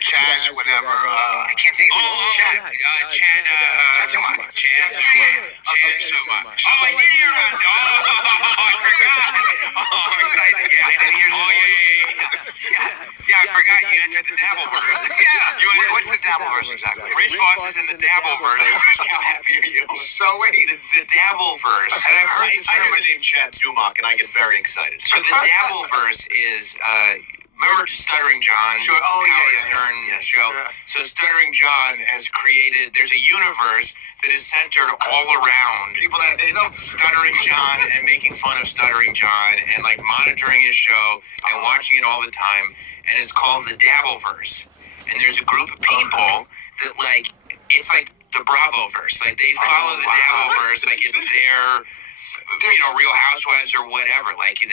Chaz, whatever. I can't think of it. Chad Zuma. Oh, I did hear about that. I forgot. I'm excited. Yeah, I forgot you entered the Dabbleverse. Yeah. What's the Dabbleverse exactly? Rich Voss is in the Dabbleverse. I'm happy to hear you. So wait. The Dabbleverse. And I've heard the name Chad Zumach, and I get very excited. So the Dabbleverse is, remember Stuttering John? Sure. Oh, Howard yeah. Stern Yes. show. Yeah. So Stuttering John has created, there's a universe that is centered all around People that they don't Stuttering John and making fun of Stuttering John and like monitoring his show and watching it all the time. And it's called the Dabbleverse. And there's a group of people that like, it's like the Bravoverse. Like they follow the Dabbleverse like it's their, Real Housewives or whatever. Like it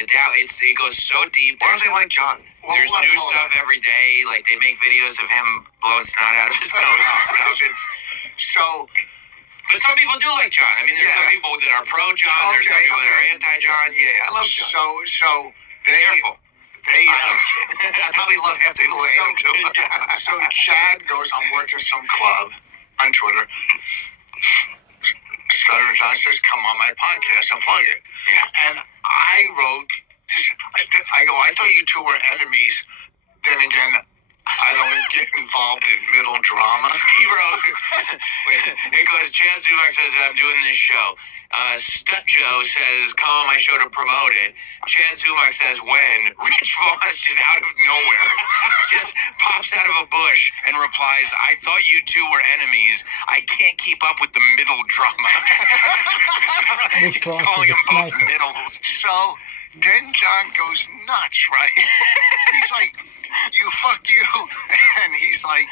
goes so deep. Why do they like John? There's new stuff every day. Like they make videos of him blowing snot out of his nose and stuff. But some people do like John. I mean, there's some people that are pro John. There's some people that are anti-John. Yeah, I love John. So Careful. I probably love half the people I am too. So Chad goes, I'm working some club on Twitter. Stuttering John says, come on my podcast and plug it. Yeah. And I wrote, I go, I thought you two were enemies. Then again, I don't get involved in middle drama. He wrote, it goes, Chad Zumach says, I'm doing this show. Stut Joe says, come on my show to promote it. Chad Zumach says, when? Rich Voss just out of nowhere just pops out of a bush and replies, I thought you two were enemies. I can't keep up with the middle drama. Just calling them both middles. So then John goes nuts, right? He's like, you fuck you. And he's like,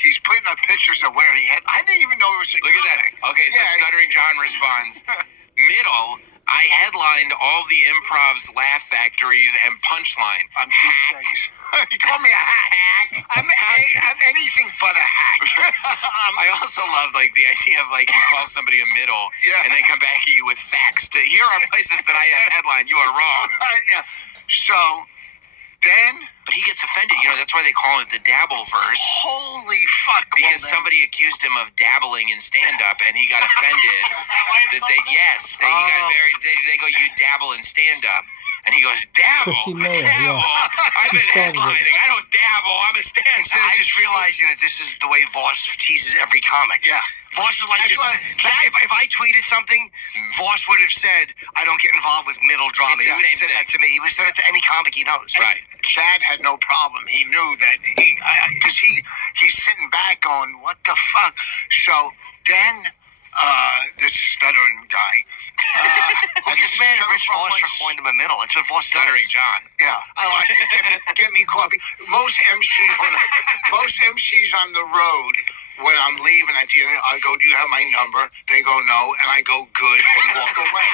he's putting up pictures of where he had. I didn't even know it was a Look at that. Okay, so Stuttering John responds, middle, I headlined all the Improv's Laugh Factories and Punchline. I'm hack. He called me a hack. I'm anything but a hack. I also love like the idea of like you call somebody a middle and they come back at you with facts. Here are places that I have headlined. You are wrong. Yeah. So then, but he gets offended. That's why they call it the Dabbleverse. Holy fuck! Because somebody accused him of dabbling in stand-up, and he got offended. They go, you dabble in stand-up. And he goes, dabble? Dabble? I've been headlining. I don't dabble. I'm a stand-up. Instead of just realizing that this is the way Voss teases every comic. Yeah. Voss is like this. If I tweeted something, Voss would have said, I don't get involved with middle drama. He would have said that to me. He would have said it to any comic he knows. Right. Chad had no problem. He knew that because he's sitting back going, what the fuck? So then this stuttering guy. Who gets mad at Rich Voss for calling him a middle? It's what Voss Stuttering John. Yeah. I like it. Get me coffee. Most MCs on the road, when I'm leaving at the end, I go, do you have my number? They go, no. And I go, good, and walk away.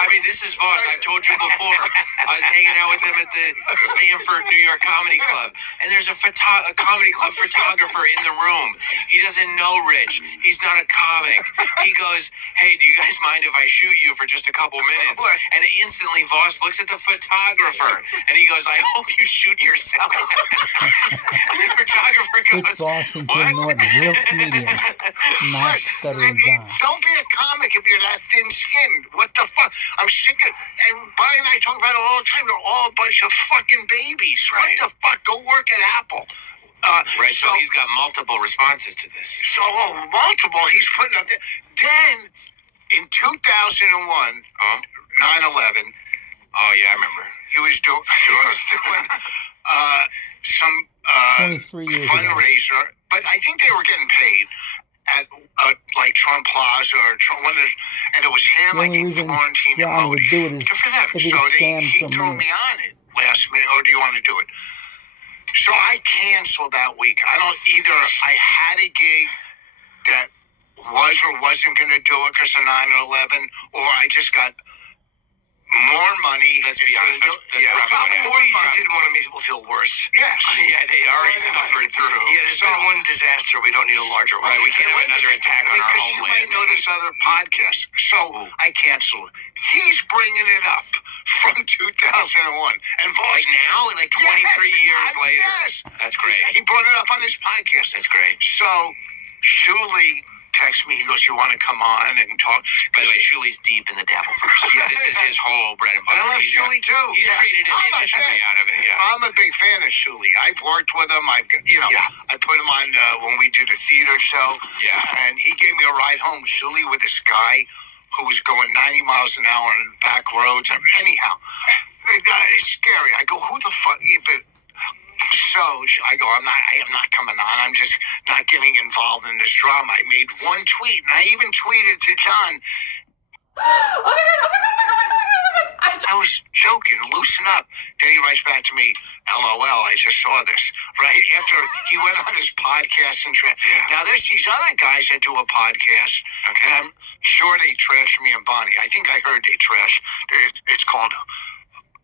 I mean, this is Voss. I've told you before. I was hanging out with him at the Stanford, New York Comedy Club, and there's a comedy club photographer in the room. He doesn't know Rich. He's not a comic. He goes, hey, do you guys mind if I shoot you for just a couple minutes? And instantly Voss looks at the photographer, and he goes, I hope you shoot yourself. And the photographer goes, Voss and Jim Norton, real comedian, not Stuttering John. Don't be a comic if you're that thin-skinned. What the fuck? I'm sick of, and Bonnie and I talk about it all the time. They're all a bunch of fucking babies. Right. What the fuck? Go work at Apple. Right, so he's got multiple responses to this. So, multiple, he's putting up there. Then, in 2001, 9/11. Oh, yeah, I remember. He was doing some 23 years fundraiser, ago. but I think they were getting paid at like Trump Plaza or Trump, and it was him, I think, Florentine and Modi. Good for them. So he threw me on it last minute. Oh, do you want to do it? So I canceled that week. I had a gig that was or wasn't going to do it because of 9/11, or I just got more money. Let's be honest. That's probably what happened. Or you just didn't want to make people feel worse. Yes. Yeah, they already suffered through. Yeah, there's been one disaster. We don't need a larger one. Right, we can't have another attack on our because you might homeland. know this other podcast. So I cancel it. He's bringing it up from 2001. And Like now, like 23 years later. Yes. That's great. He brought it up on his podcast. That's great. So Shuli texts me. He goes, "You want to come on and talk?" By the way, Shuli's deep in the Dabbleverse. This is his whole bread and butter. I love Shuli too. He's created an industry out of it. Yeah. I'm a big fan of Shuli. I've worked with him. I put him on when we did a theater show. Yeah. And he gave me a ride home. Shuli with this guy who was going 90 miles an hour on back roads. Anyhow, it's scary. I go, "Who the fuck?" But so I go, I am not coming on. I'm just not getting involved in this drama. I made one tweet, and I even tweeted to John. Oh my God. I was joking, loosen up. Then he writes back to me, "LOL, I just saw this." Right after he went on his podcast and now there's these other guys that do a podcast, and I'm sure they trash me and Bonnie. I think I heard they trash. It's called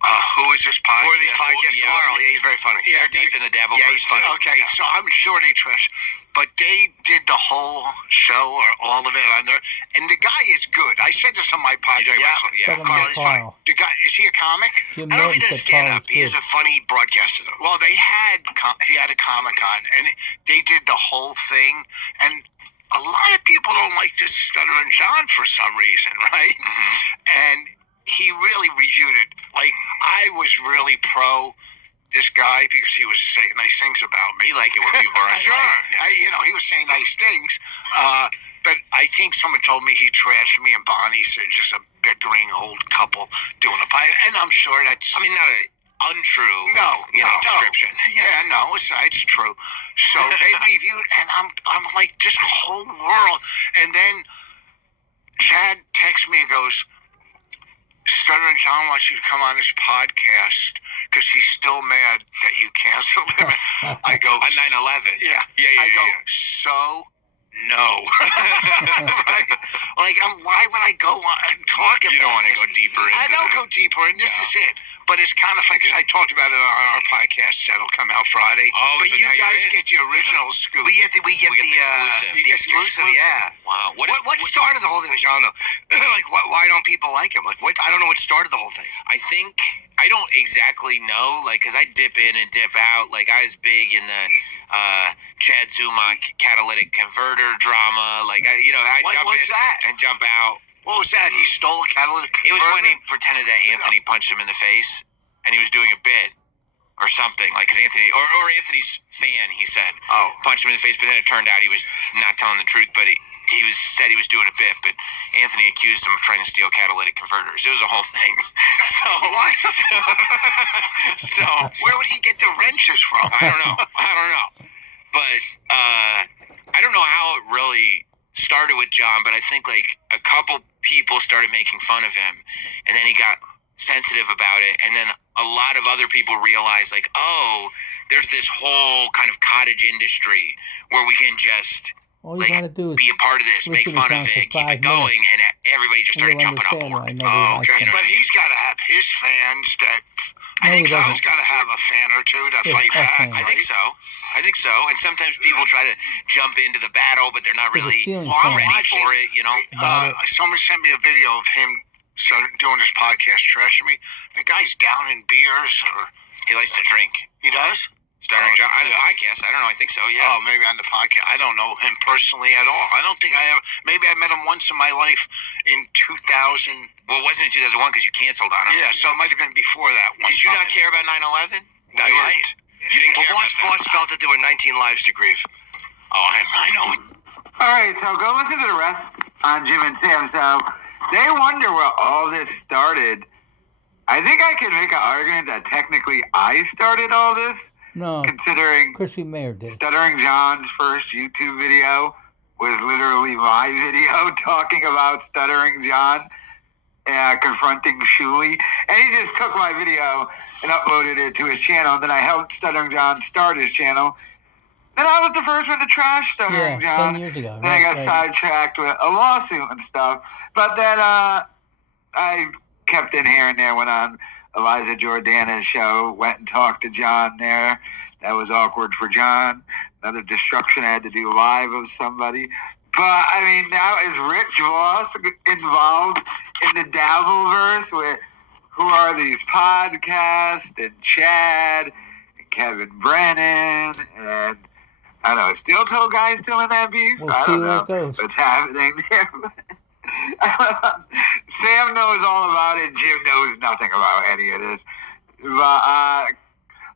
Who Is This Podcast? Who Are These Podcasts Tomorrow? Yeah, he's very funny. Yeah, they're deep in the Dabbleverse. Yeah, he's funny. Okay, so I'm sure they trash. But they did the whole show or all of it on there. And the guy is good. I said this on my podcast. Yeah. Carl is funny. The guy, is he a comic? Jim I don't know if Norton he does said stand Carl up. was He is good. a funny broadcaster, though. Well, he had a Comic-Con, and they did the whole thing. And a lot of people don't like this Stuttering John for some reason, right? Mm-hmm. And he really reviewed it. Like, I was really pro this guy because he was saying nice things about me. You like it when people are Sure. Yeah. He was saying nice things. But I think someone told me he trashed me and Bonnie, so just a bickering old couple doing a pie. And I'm sure that's... I mean, not an untrue description. Yeah, no, it's true. So they reviewed, and I'm like, this whole world. And then Chad texts me and goes, "Stuttering John wants you to come on his podcast because he's still mad that you canceled him." I go, On 9/11. Yeah. I go, so no. Right? Like, why would I go on and talk about You don't want to this? go deeper into I don't go deeper, and this is it. But it's kind of funny because I talked about it on our podcast that'll come out Friday. Oh, but so you now you're guys in. get the original scoop. We get the exclusive. The exclusive, yeah. Wow. What started the whole thing with John, though? Like, why don't people like him? Like, what? I don't know what started the whole thing. I think I don't exactly know, like, because I dip in and dip out. Like, I was big in the Chad Zumach catalytic converter drama. Like, I jump What's in that? and jump out. What was that? He stole a catalytic It was when he converter? pretended that Anthony punched him in the face, and he was doing a bit or something. Like, because Anthony, or Anthony's fan, he said, punched him in the face. But then it turned out he was not telling the truth, but he said he was doing a bit. But Anthony accused him of trying to steal catalytic converters. It was a whole thing. So What? so Where would he get the wrenches from? I don't know. But I don't know how it really started with John, but I think like a couple people started making fun of him, and then he got sensitive about it, and then a lot of other people realized like, oh, there's this whole kind of cottage industry where we can just All you gotta do is be a part of this, make listen to fun John of for it, keep 5 it going, minutes, and everybody just and started you'll jumping on understand board. why nobody likes Okay, him. but he's got to have his fans that... I No, think he so. doesn't. He's got to have a fan or two that Yeah, fight a back. fan. I think so. And sometimes people try to jump into the battle, but they're not There's a really feeling Well, I'm fan. ready watching- for it, you know? Someone sent me a video of him doing his podcast, trashing me. The guy's down in beers, or He likes to drink. he does. Stuttering John. On the podcast, I don't know. I think so, yeah. Oh, maybe on the podcast. I don't know him personally at all. I don't think I ever. Maybe I met him once in my life in 2000. Well, it wasn't in 2001 because you canceled on him. Yeah, so it might have been before that one. Did you not time. care about 9/11? No, You right. You didn't care about Voss felt that there were 19 lives to grieve. Oh, I know. All right, so go listen to the rest on Jim and Sam. So they wonder where all this started. I think I can make an argument that technically I started all this, No, considering Chrissy Mayer did. Stuttering John's first YouTube video was literally my video talking about Stuttering John confronting Shuli. And he just took my video and uploaded it to his channel. Then I helped Stuttering John start his channel. Then I was the first one to trash Stuttering Yeah, John. 10 years ago. Then I got sidetracked with a lawsuit and stuff. But then I kept in here and there, went on Eliza Jordana's show, went and talked to John there. That was awkward for John. Another destruction I had to do live of somebody. But, I mean, now is Rich Voss involved in the Dabbleverse with who are these podcasts and Chad and Kevin Brennan and I don't know, is Steel Toe Guy still in that beef? We'll I see don't where know it goes. what's happening there. Sam knows all about it. Jim knows nothing about any of this. But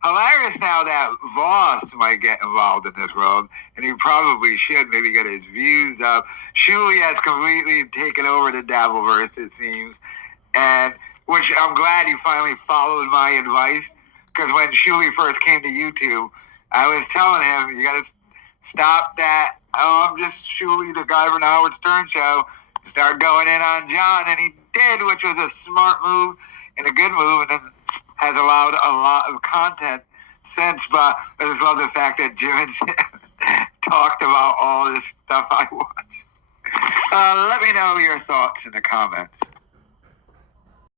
hilarious now that Voss might get involved in this world, and he probably should maybe get his views up. Shuli has completely taken over the Dabbleverse, it seems, and which I'm glad he finally followed my advice, because when Shuli first came to YouTube, I was telling him, you got to stop that. Oh, I'm just Shuli, the guy from the Howard Stern show. Start going in on John, and he did, which was a smart move and a good move, and then has allowed a lot of content since. But I just love the fact that Jim talked about all this stuff I watch. Let me know your thoughts in the comments.